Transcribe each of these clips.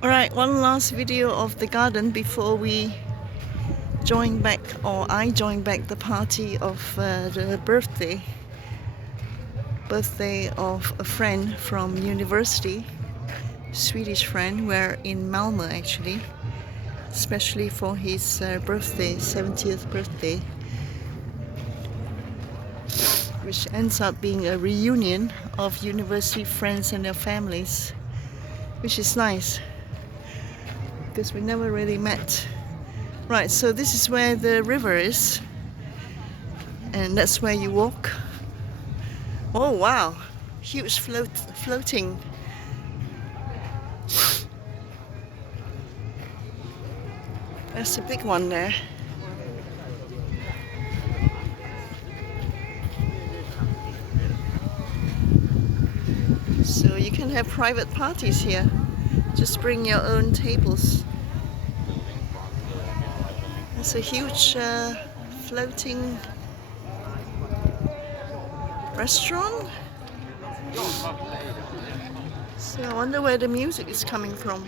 Alright, one last video of the garden before we join back, or I join back the party of the birthday of a friend from university, Swedish friend. We're in Malmö actually, especially for his birthday, 70th birthday, which ends up being a reunion of university friends and their families, which is nice because we never really met. Right, so this is where the river is, and that's where you walk. Oh wow, huge floating. That's a big one there. So you can have private parties here. Just bring your own tables. There's a huge floating restaurant. So I wonder where the music is coming from.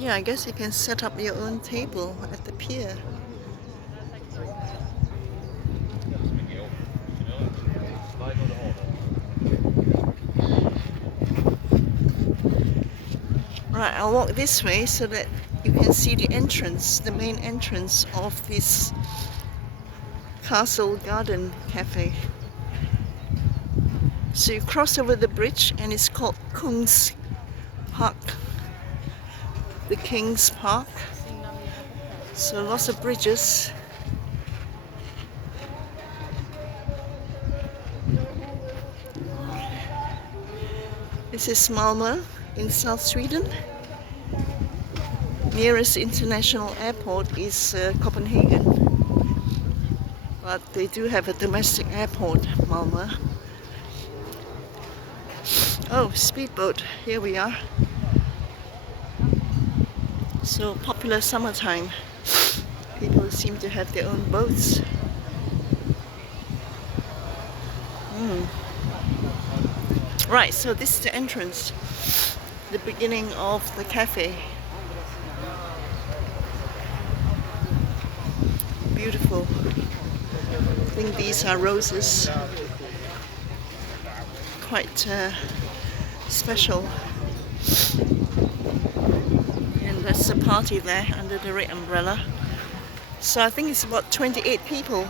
Yeah, I guess you can set up your own table at the pier. Right, I'll walk this way so that you can see the entrance, the main entrance of this Castle Garden Cafe. So you cross over the bridge and it's called Kung's Park, the King's Park. So lots of bridges. This is Malmö in South Sweden. Nearest international airport is Copenhagen, but they do have a domestic airport, Malmö. Oh, speedboat, here we are. So popular summertime. People seem to have their own boats. Right, so this is the entrance, the beginning of the cafe. Beautiful. I think these are roses. Quite special. And that's the party there under the red umbrella. So I think it's about 28 people.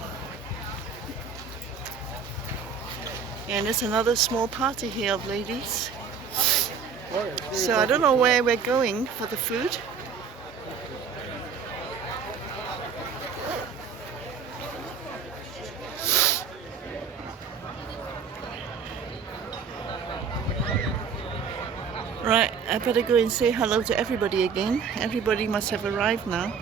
And there's another small party here of ladies. So I don't know where we're going for the food. Right, I better go and say hello to everybody again. Everybody must have arrived now.